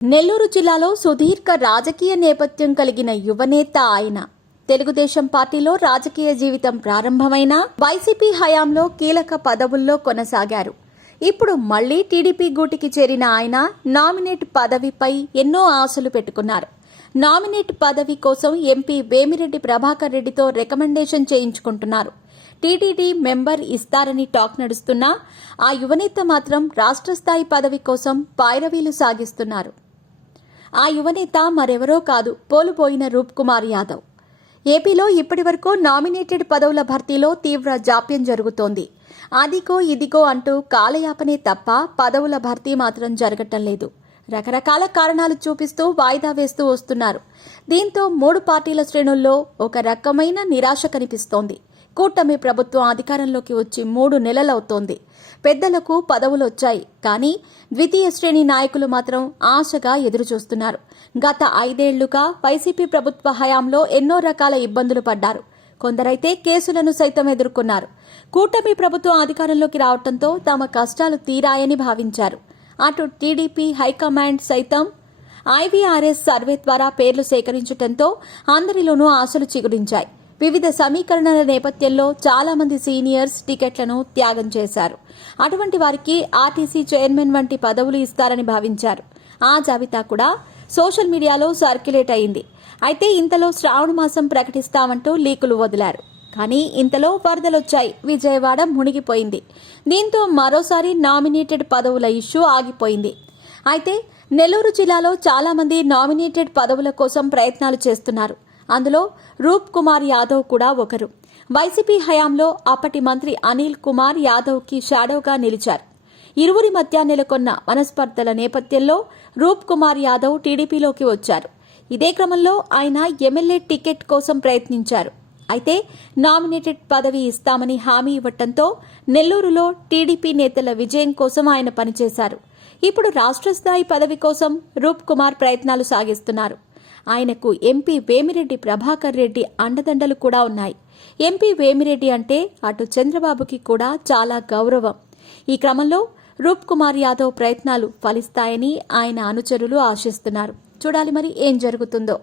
నెల్లూరు జిల్లాలో సుదీర్ఘ రాజకీయ నేపథ్యం కలిగిన యువనేత ఆయన. తెలుగుదేశం పార్టీలో రాజకీయ జీవితం ప్రారంభమైన వైసీపీ హయాంలో కీలక పదవుల్లో కొనసాగారు. ఇప్పుడు మళ్లీ టీడీపీ గూటికి చేరిన ఆయన నామినేట్ పదవిపై ఎన్నో ఆశలు పెట్టుకున్నారు. నామినేట్ పదవి కోసం ఎంపీ వేమిరెడ్డి ప్రభాకర్ రెడ్డితో రికమెండేషన్ చేయించుకుంటున్నారు. టీటీడీ మెంబర్ ఇస్తారని టాక్ నడుస్తున్నా ఆ యువనేత మాత్రం రాష్ట్ర స్థాయి పదవి కోసం పైరవీలు సాగిస్తున్నారు. ఆ యువనేత మరెవరో కాదు, పోలుపోయిన రూప్ కుమార్ యాదవ్. ఏపీలో ఇప్పటివరకు నామినేటెడ్ పదవుల భర్తీలో తీవ్ర జాప్యం జరుగుతోంది. అదిగో ఇదిగో అంటూ కాలయాపనే తప్ప పదవుల భర్తీ మాత్రం జరగటం లేదు. రకరకాల కారణాలు చూపిస్తూ వాయిదా వేస్తూ వస్తున్నారు. దీంతో మూడు పార్టీల శ్రేణుల్లో ఒక రకమైన నిరాశ కనిపిస్తోంది. కూటమి ప్రభుత్వం అధికారంలోకి వచ్చి 3 నెలలవుతోంది. పెద్దలకు పదవులొచ్చాయి, కానీ ద్వితీయ శ్రేణి నాయకులు మాత్రం ఆశగా ఎదురుచూస్తున్నారు. గత 5 ఏళ్లుగా వైసీపీ ప్రభుత్వ హయాంలో ఎన్నో రకాల ఇబ్బందులు పడ్డారు. కొందరైతే కేసులను సైతం ఎదుర్కొన్నారు. కూటమి ప్రభుత్వం అధికారంలోకి రావడంతో తమ కష్టాలు తీరాయని భావించారు. అటు టీడీపీ హైకమాండ్ సైతం ఐవీఆర్ఎస్ సర్వే ద్వారా పేర్లు సేకరించడంతో అందరిలోనూ ఆశలు చిగురించాయి. వివిధ సమీకరణల నేపథ్యంలో చాలా మంది సీనియర్స్ టికెట్లను త్యాగం చేశారు. అటువంటి వారికి ఆర్టీసీ చైర్మన్ వంటి పదవులు ఇస్తారని భావించారు. ఆ జాబితా కూడా సోషల్ మీడియాలో సర్క్యులేట్ అయింది. అయితే ఇంతలో శ్రావణ మాసం ప్రకటిస్తామంటూ లీకులు వదిలారు. కానీ ఇంతలో వరదలొచ్చాయి. విజయవాడ మునిగిపోయింది. దీంతో మరోసారి నామినేటెడ్ పదవుల ఇష్యూ ఆగిపోయింది. అయితే నెల్లూరు జిల్లాలో చాలా మంది నామినేటెడ్ పదవుల కోసం ప్రయత్నాలు చేస్తున్నారు. అందులో రూప్ కుమార్ యాదవ్ కూడా ఒకరు. వైసీపీ హయాంలో అప్పటి మంత్రి అనిల్ కుమార్ యాదవ్కి షాడోగా నిలిచారు. ఇరువురి మధ్య నెలకొన్న మనస్పర్ధల నేపథ్యంలో రూప్ కుమార్ యాదవ్ టీడీపీలోకి వచ్చారు. ఇదే క్రమంలో ఆయన ఎమ్మెల్యే టికెట్ కోసం ప్రయత్నించారు. అయితే నామినేటెడ్ పదవి ఇస్తామని హామీ ఇవ్వడంతో నెల్లూరులో టీడీపీ నేతల విజయం కోసం ఆయన పనిచేశారు. ఇప్పుడు రాష్ట్ర స్థాయి పదవి కోసం రూప్ కుమార్ ప్రయత్నాలు సాగిస్తున్నారు. ఆయనకు ఎంపీ వేమిరెడ్డి ప్రభాకర్ రెడ్డి అండదండలు కూడా ఉన్నాయి. ఎంపీ వేమిరెడ్డి అంటే అటు చంద్రబాబుకి కూడా చాలా గౌరవం. ఈ క్రమంలో రూప్ కుమార్ యాదవ్ ప్రయత్నాలు ఫలిస్తాయని ఆయన అనుచరులు ఆశిస్తున్నారు. చూడాలి మరి ఏం జరుగుతుందో.